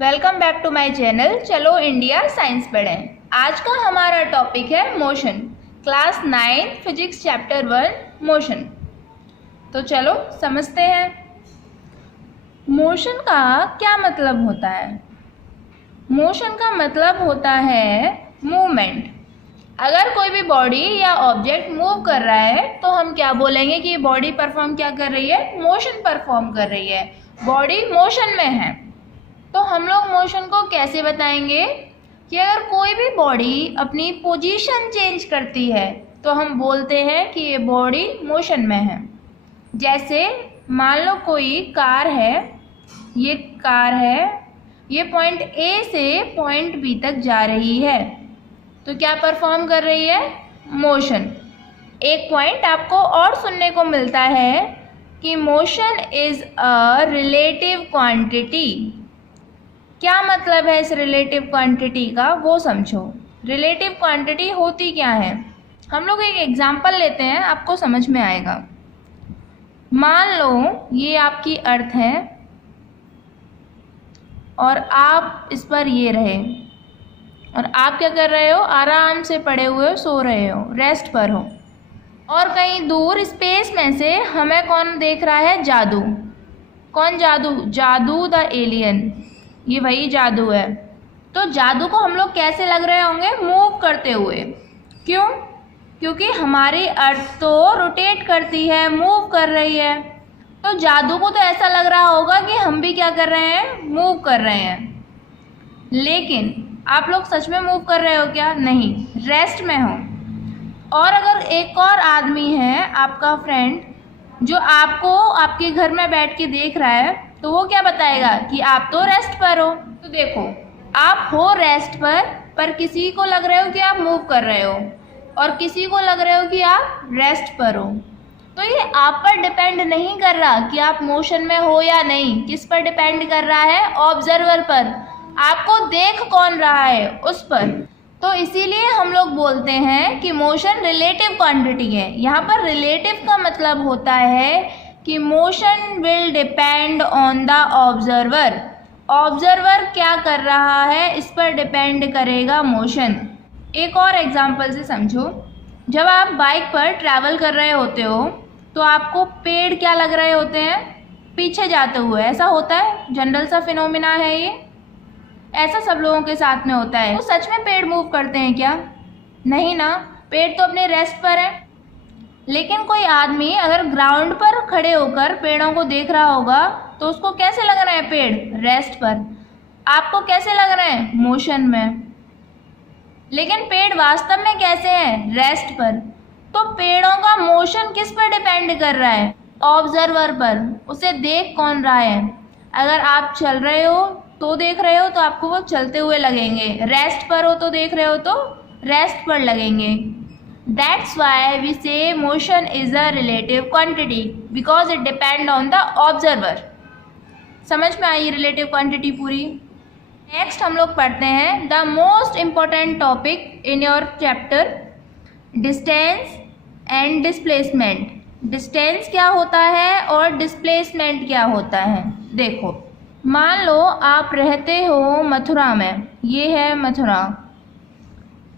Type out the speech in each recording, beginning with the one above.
Welcome back to my channel. चलो India science पढ़ें। आज का हमारा टॉपिक है motion, class 9 physics chapter 1 motion. तो चलो समझते हैं मोशन का क्या मतलब होता है। मोशन का मतलब होता है मूवमेंट। अगर कोई भी बॉडी या ऑब्जेक्ट मूव कर रहा है तो हम क्या बोलेंगे कि ये बॉडी परफॉर्म क्या कर रही है, मोशन परफॉर्म कर रही है, बॉडी मोशन में है। तो हम लोग मोशन को कैसे बताएंगे कि अगर कोई भी बॉडी अपनी पोजीशन चेंज करती है तो हम बोलते हैं कि ये बॉडी मोशन में है। जैसे मान लो कोई कार है, ये कार है, ये पॉइंट ए से पॉइंट बी तक जा रही है तो क्या परफॉर्म कर रही है, मोशन। एक पॉइंट आपको और सुनने को मिलता है कि motion is a relative quantity. क्या मतलब है इस रिलेटिव क्वांटिटी का, वो समझो। रिलेटिव क्वांटिटी होती क्या है, हम लोग एक एग्जांपल लेते हैं, आपको समझ में आएगा। मान लो ये आपकी अर्थ है और आप इस पर ये रहे और आप क्या कर रहे हो, आराम से पड़े हुए सो रहे हो, रेस्ट पर हो। और कहीं दूर स्पेस में से हमें कौन देख रहा है, जादू। कौन जादू, जादू द एलियन, ये वही जादू है। तो जादू को हम लोग कैसे लग रहे होंगे, मूव करते हुए। क्यों, क्योंकि हमारी अर्थ तो रोटेट करती है, मूव कर रही है। तो जादू को तो ऐसा लग रहा होगा कि हम भी क्या कर रहे हैं, मूव कर रहे हैं। लेकिन आप लोग सच में मूव कर रहे हो क्या, नहीं, रेस्ट में हो। और अगर एक और आदमी है आपका फ्रेंड जो आपको आपके घर में बैठ के देख रहा है तो वो क्या बताएगा कि आप तो रेस्ट पर हो। तो देखो, आप हो रेस्ट पर किसी को लग रहे हो कि आप मूव कर रहे हो और किसी को लग रहे हो कि आप रेस्ट पर हो। तो ये आप पर डिपेंड नहीं कर रहा कि आप मोशन में हो या नहीं। किस पर डिपेंड कर रहा है, ऑब्जर्वर पर। आपको देख कौन रहा है, उस पर। तो इसीलिए हम लोग बोलते हैं कि मोशन रिलेटिव क्वांटिटी है। यहाँ पर रिलेटिव का मतलब होता है कि motion will depend on the observer. Observer क्या कर रहा है, इस पर डिपेंड करेगा मोशन। एक और एग्जांपल से समझो। जब आप बाइक पर ट्रैवल कर रहे होते हो तो आपको पेड़ क्या लग रहे होते हैं, पीछे जाते हुए। ऐसा होता है, जनरल सा फिनोमिना है ये, ऐसा सब लोगों के साथ में होता है। तो सच में पेड़ मूव करते हैं क्या, नहीं ना, पेड़ तो अपने रेस्ट पर है। लेकिन कोई आदमी अगर ग्राउंड पर खड़े होकर पेड़ों को देख रहा होगा तो उसको कैसे लग रहा है, पेड़ रेस्ट पर। आपको कैसे लग रहे हैं, मोशन में। लेकिन पेड़ वास्तव में कैसे हैं, रेस्ट पर। तो पेड़ों का मोशन किस पर डिपेंड कर रहा है, ऑब्जर्वर पर। उसे देख कौन रहा है। अगर आप चल रहे हो तो देख रहे हो तो आपको वो चलते हुए लगेंगे, रेस्ट पर हो तो देख रहे हो तो रेस्ट पर लगेंगे। That's why we say motion is a relative quantity because it depend on the observer। समझ में आई रिलेटिव क्वांटिटी पूरी। नेक्स्ट हम लोग पढ़ते हैं the most important topic in your chapter, distance and displacement. Distance क्या होता है और डिस्प्लेसमेंट क्या होता है। देखो, मान लो आप रहते हो मथुरा में, ये है मथुरा,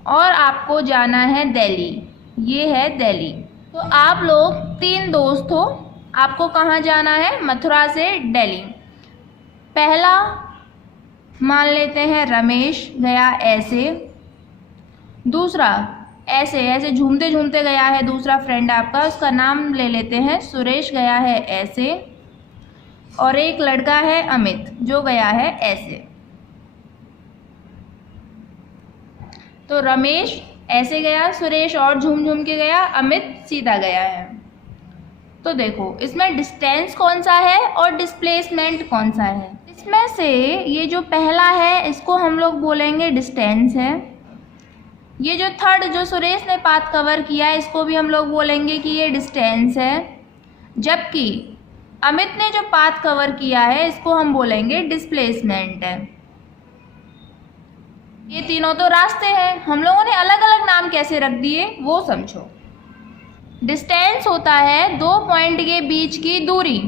और आपको जाना है दिल्ली, ये है दिल्ली। तो आप लोग 3 दोस्त हो, आपको कहाँ जाना है, मथुरा से दिल्ली। पहला मान लेते हैं रमेश गया ऐसे, दूसरा ऐसे ऐसे झूमते झूमते गया है, दूसरा फ्रेंड आपका, उसका नाम ले लेते हैं सुरेश, गया है ऐसे। और एक लड़का है अमित जो गया है ऐसे। तो रमेश ऐसे गया, सुरेश और झूम झूम के गया, अमित सीधा गया है। तो देखो, इसमें डिस्टेंस कौन सा है और डिस्प्लेसमेंट कौन सा है। इसमें से ये जो पहला है इसको हम लोग बोलेंगे डिस्टेंस है। ये जो थर्ड जो सुरेश ने पाथ कवर किया है इसको भी हम लोग बोलेंगे कि ये डिस्टेंस है। जबकि अमित ने जो पाथ कवर किया है इसको हम बोलेंगे डिस्प्लेसमेंट है। ये तीनों तो रास्ते हैं, हम लोगों ने अलग अलग नाम कैसे रख दिए वो समझो। डिस्टेंस होता है 2 पॉइंट के बीच की दूरी।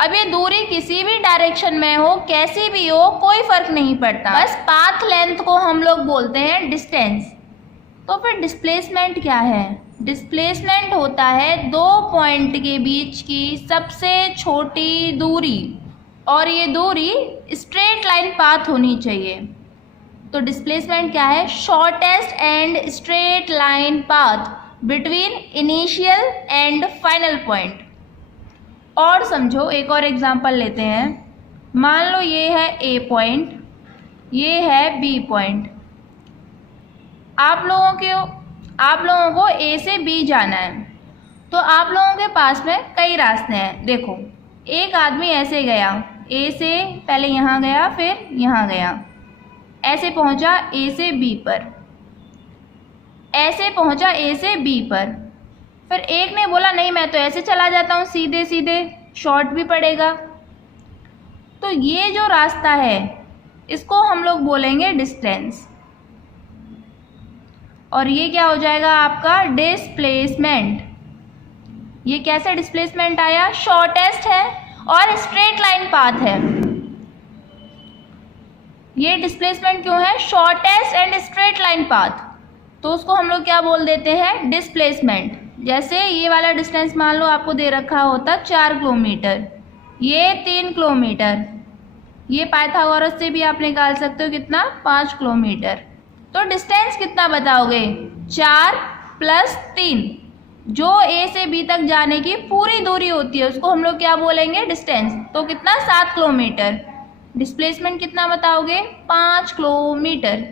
अब ये दूरी किसी भी डायरेक्शन में हो, कैसी भी हो, कोई फर्क नहीं पड़ता, बस पाथ लेंथ को हम लोग बोलते हैं डिस्टेंस। तो फिर डिस्प्लेसमेंट क्या है? डिस्प्लेसमेंट होता है दो पॉइंट के बीच की सबसे छोटी दूरी, और ये दूरी स्ट्रेट लाइन पाथ होनी चाहिए। तो डिस्प्लेसमेंट क्या है? Shortest and straight line path between initial and final point. और समझो, एक और एग्जांपल लेते हैं। मान लो ये है ए पॉइंट, ये है बी पॉइंट। आप लोगों को ए से बी जाना है, तो आप लोगों के पास में कई रास्ते हैं। देखो, एक आदमी ऐसे गया, ए से पहले यहाँ गया, फिर यहाँ गया, ऐसे पहुँचा ए से बी पर, ऐसे पहुँचा ए से बी पर। फिर एक ने बोला नहीं, मैं तो ऐसे चला जाता हूँ, सीधे सीधे, शॉर्ट भी पड़ेगा। तो ये जो रास्ता है इसको हम लोग बोलेंगे डिस्टेंस, और ये क्या हो जाएगा आपका? डिस्प्लेसमेंट। ये कैसे डिस्प्लेसमेंट आया? शॉर्टेस्ट है और स्ट्रेट लाइन पाथ है। ये डिस्प्लेसमेंट क्यों है? Shortest and straight line path, तो उसको हम लोग क्या बोल देते हैं? डिस्प्लेसमेंट। जैसे ये वाला डिस्टेंस मान लो आपको दे रखा होता 4 किलोमीटर, ये 3 किलोमीटर, ये पाइथागोरस से भी आप निकाल सकते हो कितना? 5 किलोमीटर। तो डिस्टेंस कितना बताओगे? 4 + 3, जो ए से बी तक जाने की पूरी दूरी होती है उसको हम लोग क्या बोलेंगे? डिस्टेंस। तो कितना? 7 किलोमीटर। डिस्प्लेसमेंट कितना बताओगे? 5 किलोमीटर।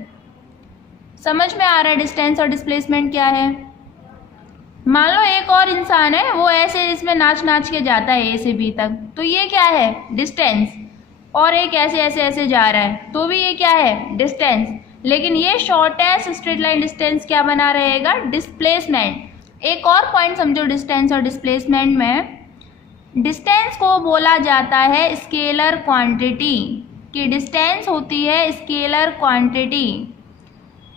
समझ में आ रहा है डिस्टेंस और डिस्प्लेसमेंट क्या है? मान लो एक और इंसान है, वो ऐसे इसमें नाच नाच के जाता है ए से बी तक, तो ये क्या है? डिस्टेंस। और एक ऐसे ऐसे ऐसे जा रहा है, तो भी ये क्या है? डिस्टेंस। लेकिन ये शॉर्टेस्ट स्ट्रेट लाइन डिस्टेंस क्या बना रहेगा? डिस्प्लेसमेंट। एक और पॉइंट समझो डिस्टेंस और डिस्प्लेसमेंट में। डिस्टेंस को बोला जाता है स्केलर क्वांटिटी, कि डिस्टेंस होती है स्केलर क्वांटिटी,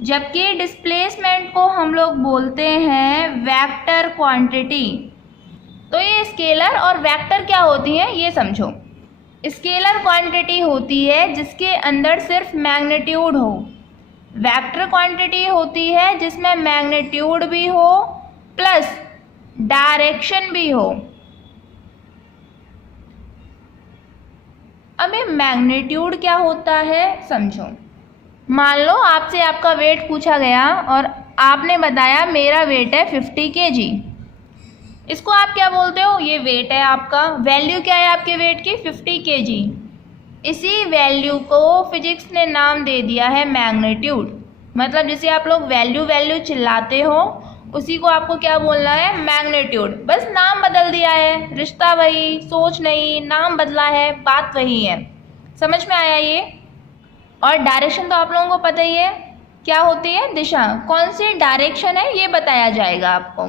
जबकि डिस्प्लेसमेंट को हम लोग बोलते हैं वेक्टर क्वांटिटी। तो ये स्केलर और वेक्टर क्या होती हैं ये समझो। स्केलर क्वांटिटी होती है जिसके अंदर सिर्फ मैग्नीट्यूड हो, वेक्टर क्वांटिटी होती है जिसमें मैग्नीट्यूड भी हो प्लस डायरेक्शन भी हो। अब ये मैग्नीट्यूड क्या होता है समझो। मान लो आपसे आपका वेट पूछा गया और आपने बताया मेरा वेट है 50 kg। इसको आप क्या बोलते हो? ये वेट है आपका। वैल्यू क्या है आपके वेट की? 50 kg। इसी वैल्यू को फिजिक्स ने नाम दे दिया है मैग्नीट्यूड। मतलब जैसे आप लोग वैल्यू वैल्यू चिल्लाते हो, उसी को आपको क्या बोलना है? मैग्नीट्यूड। बस नाम बदल दिया है, रिश्ता वही, सोच नहीं, नाम बदला है, बात वही है। समझ में आया ये? और डायरेक्शन तो आप लोगों को पता ही है क्या होती है? दिशा। कौन सी डायरेक्शन है ये बताया जाएगा आपको।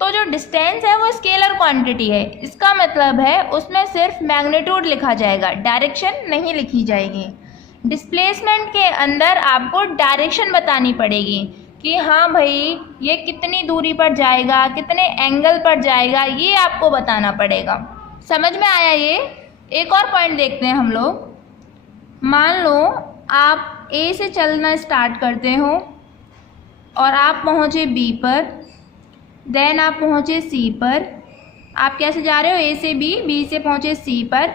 तो जो डिस्टेंस है वो स्केलर क्वांटिटी है, इसका मतलब है उसमें सिर्फ मैग्नीट्यूड लिखा जाएगा, डायरेक्शन नहीं लिखी जाएगी। डिस्प्लेसमेंट के अंदर आपको डायरेक्शन बतानी पड़ेगी कि हाँ भाई ये कितनी दूरी पर जाएगा, कितने एंगल पर जाएगा, ये आपको बताना पड़ेगा। समझ में आया ये? एक और पॉइंट देखते हैं हम लोग। मान लो आप ए से चलना स्टार्ट करते हो और आप पहुँचे बी पर, देन आप पहुँचे सी पर। आप कैसे जा रहे हो? ए से बी, बी से पहुँचे सी पर,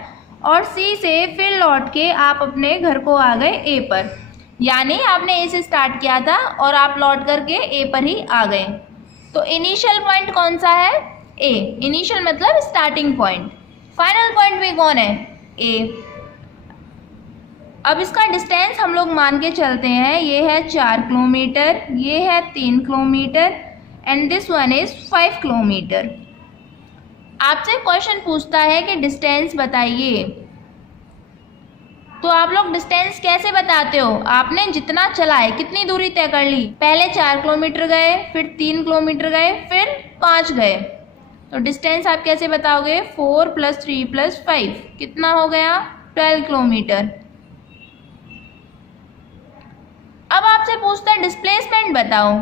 और सी से फिर लौट के आप अपने घर को आ गए ए पर। यानी आपने ए से स्टार्ट किया था और आप लौट करके ए पर ही आ गए। तो इनिशियल पॉइंट कौन सा है? ए। इनिशियल मतलब स्टार्टिंग पॉइंट। फाइनल पॉइंट भी कौन है? ए। अब इसका डिस्टेंस हम लोग मान के चलते हैं, ये है 4 किलोमीटर, ये है 3 kilometre and this one is 5 kilometre. आपसे क्वेश्चन पूछता है कि डिस्टेंस बताइए, तो आप लोग डिस्टेंस कैसे बताते हो? आपने जितना चला है, कितनी दूरी तय कर ली, पहले 4 किलोमीटर गए, फिर 3 किलोमीटर गए, फिर 5 गए, तो डिस्टेंस आप कैसे बताओगे? 4 + 3 + 5 कितना हो गया? 12 किलोमीटर। अब आपसे पूछता है डिस्प्लेसमेंट बताओ,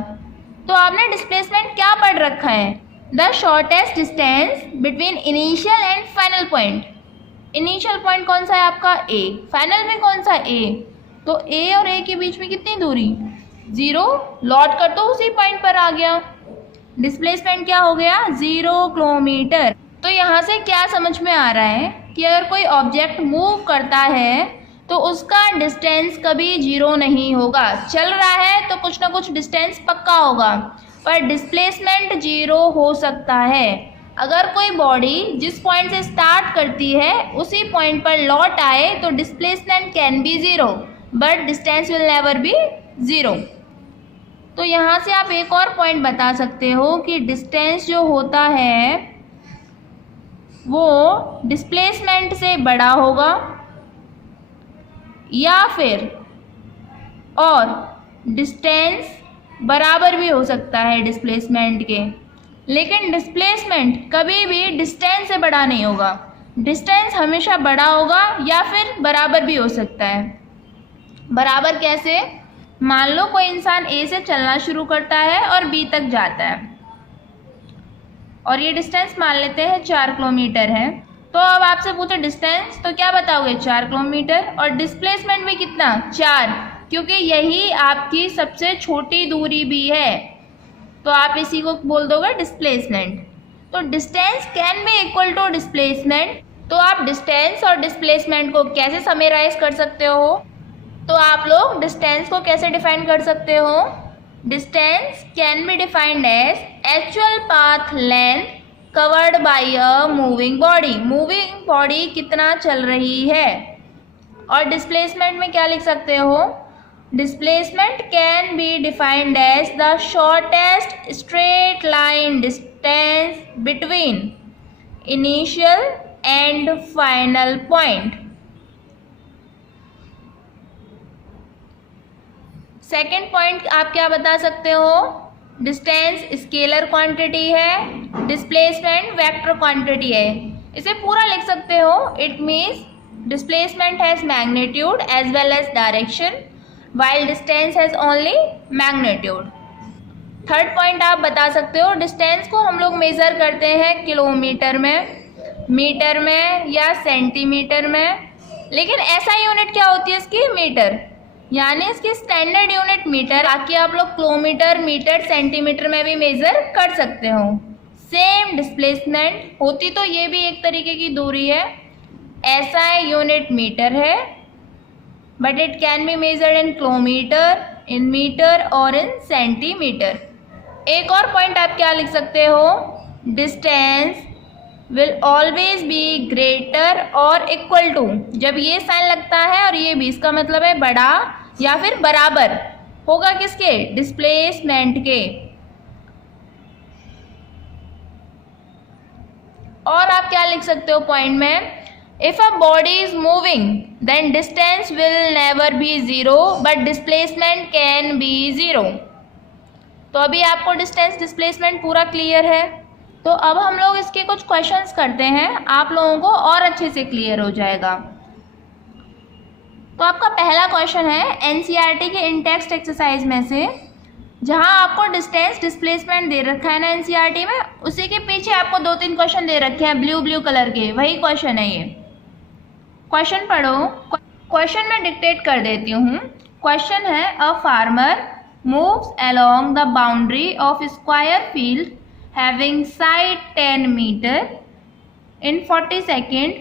तो आपने डिस्प्लेसमेंट क्या पढ़ रखा है? The shortest distance between initial and final point. Initial point कौन सा है आपका ए, फाइनल में कौन सा ए, तो ए और ए के बीच में कितनी दूरी 0, लौट कर तो उसी पॉइंट पर आ गया, डिस्प्लेसमेंट क्या हो गया 0 किलोमीटर। तो यहाँ से क्या समझ में आ रहा है कि अगर कोई ऑब्जेक्ट मूव करता है तो उसका डिस्टेंस कभी 0 नहीं होगा, चल रहा है तो कुछ ना कुछ डिस्टेंस पक्का होगा, पर डिस्प्लेसमेंट 0 हो सकता है। अगर कोई बॉडी जिस पॉइंट से स्टार्ट करती है उसी पॉइंट पर लौट आए तो displacement can be 0 but distance will never be 0। तो यहाँ से आप एक और पॉइंट बता सकते हो कि डिस्टेंस जो होता है वो डिस्प्लेसमेंट से बड़ा होगा या फिर और डिस्टेंस बराबर भी हो सकता है डिस्प्लेसमेंट के, लेकिन डिस्प्लेसमेंट कभी भी डिस्टेंस से बड़ा नहीं होगा, डिस्टेंस हमेशा बड़ा होगा या फिर बराबर भी हो सकता है। बराबर कैसे, मान लो कोई इंसान ए से चलना शुरू करता है और बी तक जाता है और ये डिस्टेंस मान लेते हैं 4 किलोमीटर है, तो अब आपसे पूछे डिस्टेंस तो क्या बताओगे 4 किलोमीटर, और डिस्प्लेसमेंट भी कितना 4, क्योंकि यही आपकी सबसे छोटी दूरी भी है, तो आप इसी को बोल दोगे डिस्प्लेसमेंट। तो distance can be equal to displacement. तो आप डिस्टेंस और डिस्प्लेसमेंट को कैसे समराइज कर सकते हो, तो आप लोग डिस्टेंस को कैसे डिफाइन कर सकते हो, distance can be defined as actual path length covered by a moving body, moving body कितना चल रही है। और डिस्प्लेसमेंट में क्या लिख सकते हो, displacement can be defined as the shortest straight line distance between initial and final point. Second point आप क्या बता सकते हो, डिस्टेंस स्केलर क्वांटिटी है, डिस्प्लेसमेंट वेक्टर क्वांटिटी है। इसे पूरा लिख सकते हो, it means displacement has magnitude as well as direction while distance has only magnitude. Third point आप बता सकते हो, डिस्टेंस को हम लोग मेजर करते हैं किलोमीटर में, मीटर में या सेंटीमीटर में, लेकिन ऐसा यूनिट क्या होती है इसकी मीटर, यानी इसकी स्टैंडर्ड यूनिट मीटर, बाकी आप लोग किलोमीटर मीटर सेंटीमीटर में भी मेजर कर सकते हो। सेम डिस्प्लेसमेंट होती तो ये भी एक तरीके की दूरी है, ऐसा यूनिट मीटर है but it can be measured in kilometre, in metre और इन सेंटीमीटर। एक और पॉइंट आप क्या लिख सकते हो, distance will always be greater और इक्वल टू, जब ये साइन लगता है और ये भी, इसका मतलब है बड़ा या फिर बराबर होगा किसके, डिस्प्लेसमेंट के। और आप क्या लिख सकते हो पॉइंट में, if a body is moving then distance will never be 0 but displacement can be 0। तो अभी आपको डिस्टेंस डिस्प्लेसमेंट पूरा क्लियर है। तो अब हम लोग इसके कुछ क्वेश्चंस करते हैं, आप लोगों को और अच्छे से क्लियर हो जाएगा। तो आपका पहला क्वेश्चन है एनसीईआरटी के इन टेक्स्ट एक्सरसाइज में से, जहां आपको डिस्टेंस डिस्प्लेसमेंट दे रखा है ना एनसीईआरटी में, उसी के पीछे आपको 2-3 क्वेश्चन दे रखे हैं ब्लू कलर के, वही क्वेश्चन है ये। क्वेश्चन पढ़ो, क्वेश्चन मैं डिक्टेट कर देती हूँ। क्वेश्चन है, a farmer moves along the boundary of square field having side 10 meter in 40 seconds,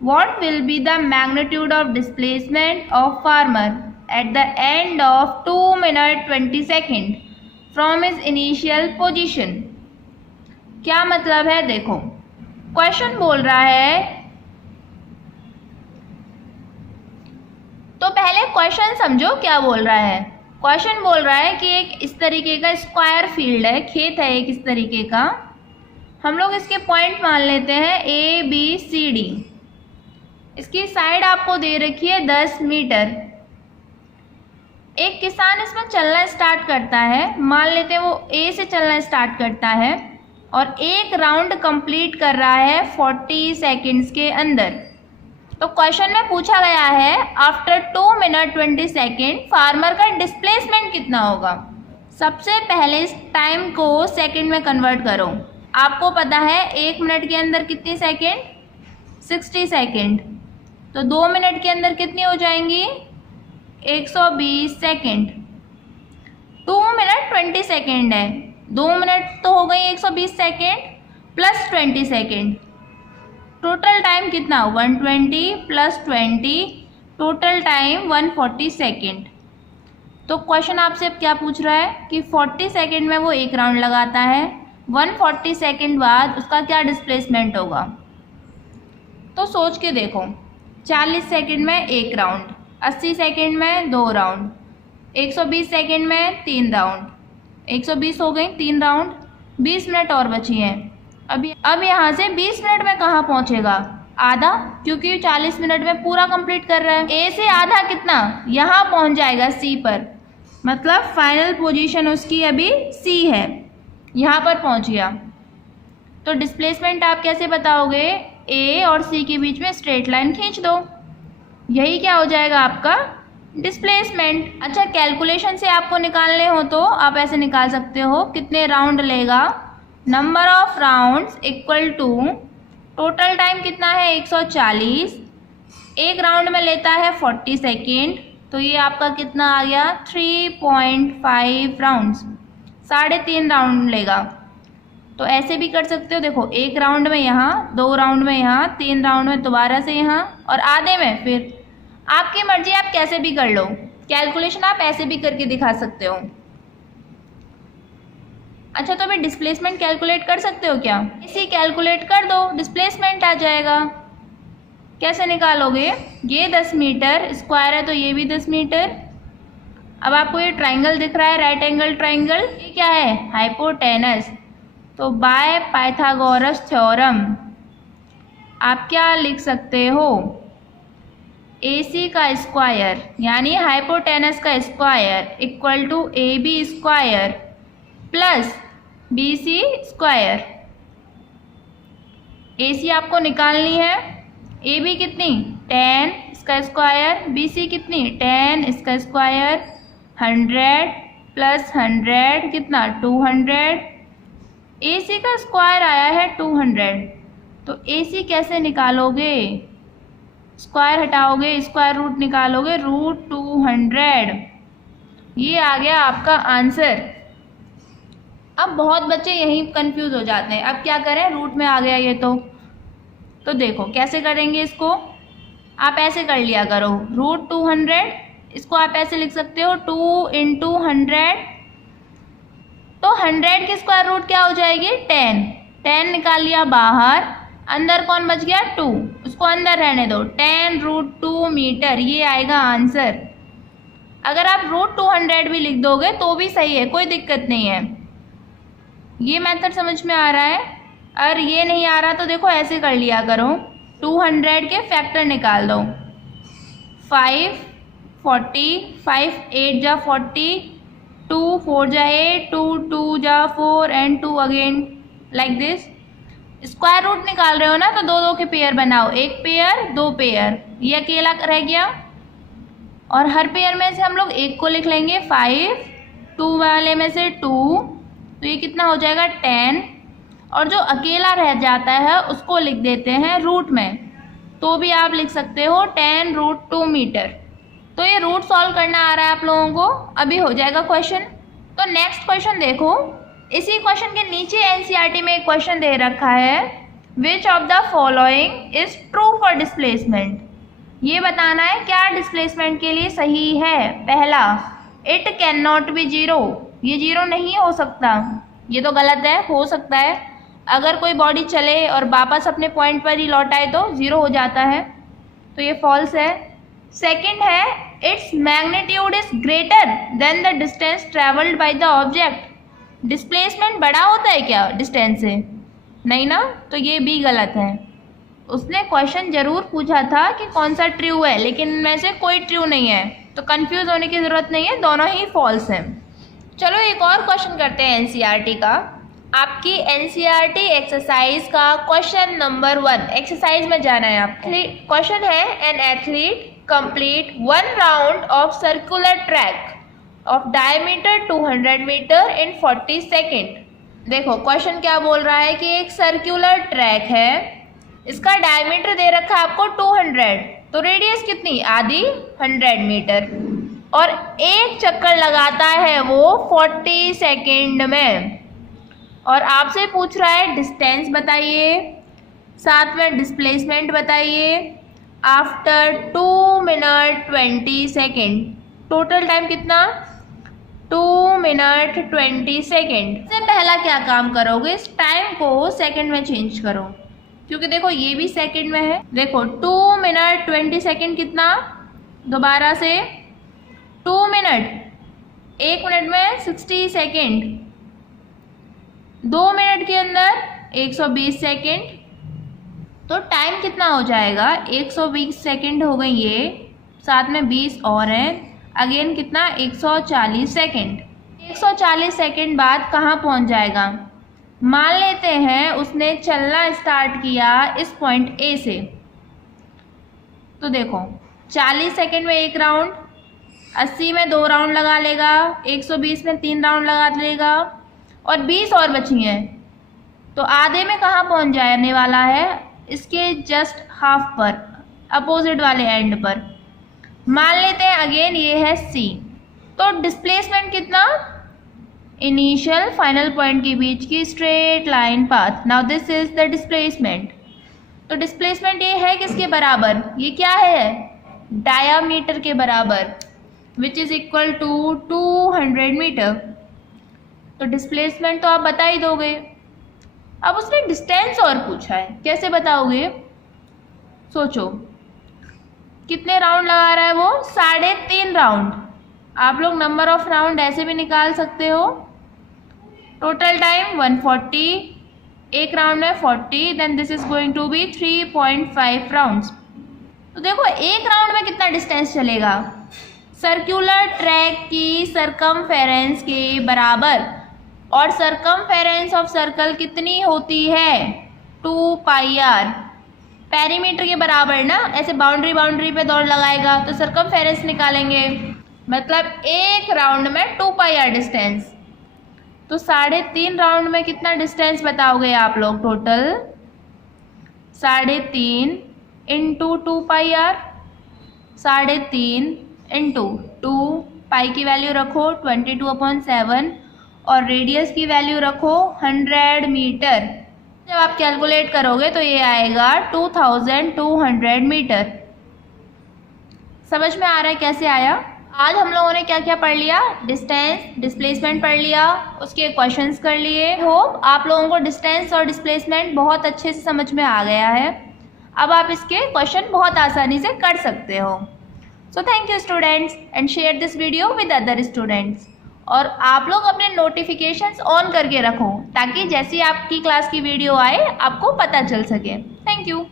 what will be the magnitude of displacement of farmer at the end of 2 minutes 20 seconds from his initial position? क्या मतलब है, देखो question बोल रहा है, तो पहले question समझो क्या बोल रहा है। क्वेश्चन बोल रहा है कि एक इस तरीके का स्क्वायर फील्ड है, खेत है एक इस तरीके का, हम लोग इसके पॉइंट मान लेते हैं ए बी सी डी। इसकी साइड आपको दे रखी है 10 मीटर। एक किसान इसमें चलना स्टार्ट करता है, मान लेते हैं वो ए से चलना स्टार्ट करता है और एक राउंड कंप्लीट कर रहा है 40 सेकेंड्स के अंदर। तो क्वेश्चन में पूछा गया है आफ्टर 2 मिनट 20 सेकेंड फार्मर का डिस्प्लेसमेंट कितना होगा। सबसे पहले इस टाइम को सेकंड में कन्वर्ट करो। आपको पता है 1 मिनट के अंदर कितनी सेकंड, 60 सेकेंड। तो 2 मिनट के अंदर कितनी हो जाएंगी? 120 सेकेंड। 2 मिनट 20 सेकेंड है, 2 मिनट तो हो गई 120 second plus 20 second. Total time कितना? 120 प्लस 20, टोटल टाइम 140 सेकेंड। तो क्वेश्चन आपसे अब क्या पूछ रहा है कि 40 सेकेंड में वो एक राउंड लगाता है, 140 सेकेंड बाद उसका क्या डिस्प्लेसमेंट होगा। तो सोच के देखो, 40 सेकेंड में एक राउंड, 80 सेकेंड में 2 राउंड, 120 सेकेंड में 3 राउंड, 120 हो गई 3 राउंड, 20 मिनट और बची हैं। अब यहाँ से 20 मिनट में कहाँ पहुँचेगा? आधा, क्योंकि 40 मिनट में पूरा कंप्लीट कर रहा है। ए से आधा कितना? यहाँ पहुँच जाएगा सी पर, मतलब फाइनल पोजीशन उसकी अभी सी है, यहाँ पर पहुँच गया। तो डिस्प्लेसमेंट आप कैसे बताओगे? ए और सी के बीच में स्ट्रेट लाइन खींच दो, यही क्या हो जाएगा आपका डिस्प्लेसमेंट। अच्छा, कैलकुलेशन से आपको निकालने हो तो आप ऐसे निकाल सकते हो, कितने राउंड लेगा, number of rounds equal to total time कितना है 140, एक राउंड में लेता है 40 सेकेंड, तो ये आपका कितना आ गया 3.5 राउंड्स, 3.5 राउंड लेगा। तो ऐसे भी कर सकते हो, देखो एक राउंड में यहाँ, 2 राउंड में यहाँ, 3 राउंड में दोबारा से यहाँ और आधे में फिर, आपकी मर्जी, आप कैसे भी कर लो। कैलकुलेशन आप ऐसे भी करके दिखा सकते हो। अच्छा, तो अभी डिस्प्लेसमेंट कैलकुलेट कर सकते हो क्या? इसी कैलकुलेट कर दो, डिस्प्लेसमेंट आ जाएगा। कैसे निकालोगे? ये 10 मीटर स्क्वायर है तो ये भी 10 मीटर। अब आपको ये ट्राइंगल दिख रहा है, राइट एंगल ट्राइंगल, ये क्या है? हाइपोटेनस। तो बाय पाइथागोरस थ्योरम आप क्या लिख सकते हो? AC का स्क्वायर यानी हाइपोटेनस का square equal to AB square plus BC square. AC आपको निकालनी है, AB कितनी 10 इसका स्क्वायर, BC कितनी 10 इसका स्क्वायर, 100 प्लस 100 कितना 200, AC का स्क्वायर आया है 200। तो AC कैसे निकालोगे? स्क्वायर हटाओगे, स्क्वायर रूट निकालोगे, √200। ये आ गया आपका आंसर। अब बहुत बच्चे यहीं कंफ्यूज हो जाते हैं, अब क्या करें, रूट में आ गया ये तो देखो कैसे करेंगे इसको। आप ऐसे कर लिया करो, √200, इसको आप ऐसे लिख सकते हो 2 × 100। तो 100 की स्क्वायर रूट क्या हो जाएगी 10, 10 निकाल लिया बाहर, अंदर कौन बच गया 2, उसको अंदर रहने दो, 10√2 मीटर, ये आएगा आंसर। अगर आप √200 भी लिख दोगे तो भी सही है, कोई दिक्कत नहीं है। ये मेथड समझ में आ रहा है? और ये नहीं आ रहा तो देखो ऐसे कर लिया करो, 200 के फैक्टर निकाल दो, 5 40, 5 8 जा 40, 2 4 जा 8, 2 2 जा 4 and 2 again, like this. Square root निकाल रहे हो ना, तो 2 2 के पेयर बनाओ, एक पेयर 2 पेयर, ये अकेला रह गया और हर पेयर में से हम लोग एक को लिख लेंगे 5, 2 वाले में से 2, तो ये कितना हो जाएगा 10, और जो अकेला रह जाता है उसको लिख देते हैं रूट में, तो भी आप लिख सकते हो 10√2 मीटर। तो ये रूट सॉल्व करना आ रहा है आप लोगों को, अभी हो जाएगा क्वेश्चन। तो नेक्स्ट क्वेश्चन देखो, इसी क्वेश्चन के नीचे एनसीईआरटी में एक क्वेश्चन दे रखा है, which of the following is true for displacement. ये बताना है क्या डिस्प्लेसमेंट के लिए सही है। पहला, इट कैन नॉट बी 0, ये 0 नहीं हो सकता, ये तो गलत है, हो सकता है। अगर कोई बॉडी चले और वापस अपने पॉइंट पर ही लौट आए तो 0 हो जाता है, तो ये फॉल्स है। सेकंड है, its magnitude is greater than the distance travelled by the object. Displacement बड़ा होता है क्या डिस्टेंस से? नहीं ना, तो ये भी गलत है। उसने क्वेश्चन जरूर पूछा था कि कौन सा ट्रू है, लेकिन इनमें से कोई ट्रू नहीं है, तो कंफ्यूज होने की ज़रूरत नहीं है, दोनों ही फॉल्स हैं। चलो एक और क्वेश्चन करते हैं एनसीईआरटी का। आपकी एनसीईआरटी एक्सरसाइज का क्वेश्चन नंबर 1, एक्सरसाइज में जाना है आपको। क्वेश्चन है, an athlete complete 1 round of circular track of diameter 200 metre in 40 second. देखो क्वेश्चन क्या बोल रहा है कि एक सर्कुलर ट्रैक है, इसका डायमीटर दे रखा है आपको 200, तो रेडियस कितनी, आधी, 100 मीटर, और एक चक्कर लगाता है वो 40 सेकेंड में। और आपसे पूछ रहा है डिस्टेंस बताइए, साथ में डिस्प्लेसमेंट बताइए after 2 minute 20 second. Total time कितना, 2 मिनट 20 सेकेंड। सबसे पहला क्या काम करोगे, इस टाइम को सेकेंड में चेंज करो, क्योंकि देखो ये भी सेकेंड में है। देखो 2 मिनट 20 सेकेंड कितना, दोबारा से 2 मिनट, 1 मिनट में 60 सेकेंड, 2 मिनट के अंदर 120 सेकेंड, तो टाइम कितना हो जाएगा, 120 सेकेंड हो गई ये, साथ में 20 और हैं, अगेन कितना, 140 सेकेंड। 140 सेकेंड बाद कहाँ पहुँच जाएगा, मान लेते हैं उसने चलना स्टार्ट किया इस पॉइंट ए से, तो देखो 40 सेकेंड में 1 राउंड, 80 में 2 राउंड लगा लेगा, 120 में 3 राउंड लगा लेगा, और 20 और बची हैं, तो आधे में कहाँ पहुँच जाने वाला है, इसके जस्ट हाफ पर, अपोजिट वाले एंड पर। मान लेते हैं अगेन ये है सी, तो डिस्प्लेसमेंट कितना, इनिशियल फाइनल पॉइंट के बीच की straight line path. Now this is the displacement. तो डिस्प्लेसमेंट ये है किसके बराबर, ये क्या है, डायामीटर के बराबर, which is equal to 200 metre. तो डिस्प्लेसमेंट तो आप बता ही दोगे। अब उसने डिस्टेंस और पूछा है, कैसे बताओगे, सोचो कितने राउंड लगा रहा है वो, 3.5 राउंड। आप लोग नंबर ऑफ राउंड ऐसे भी निकाल सकते हो। टोटल टाइम 140, एक राउंड में 40, then this is going to be 3.5 rounds. तो देखो एक राउंड में कितना डिस्टेंस चलेगा, सर्कुलर ट्रैक की सरकमफेरेंस के बराबर, और सरकमफेरेंस ऑफ सर्कल कितनी होती है, 2 पाई आर, पेरीमीटर के बराबर ना, ऐसे बाउंड्री पे दौड़ लगाएगा तो सरकमफेरेंस निकालेंगे, मतलब एक राउंड में 2 पाई आर डिस्टेंस। तो 3.5 राउंड में कितना डिस्टेंस बताओगे आप लोग, total 3.5 into 2 pi r, 3.5 into 2, pi की वैल्यू रखो 22/7 और रेडियस की वैल्यू रखो 100 मीटर। जब आप कैलकुलेट करोगे तो ये आएगा 2200 मीटर। समझ में आ रहा है कैसे आया। आज हम लोगों ने क्या क्या पढ़ लिया, डिस्टेंस, डिस्प्लेसमेंट पढ़ लिया, उसके क्वेश्चंस कर लिए। होप आप लोगों को डिस्टेंस और डिस्प्लेसमेंट बहुत अच्छे से समझ में आ गया है। अब आप इसके क्वेश्चन बहुत आसानी से कर सकते हो। So thank you students and share this video with other students. और आप लोग अपने नोटिफिकेशंस ऑन करके रखो ताकि जैसी आपकी क्लास की वीडियो आए आपको पता चल सके। Thank you.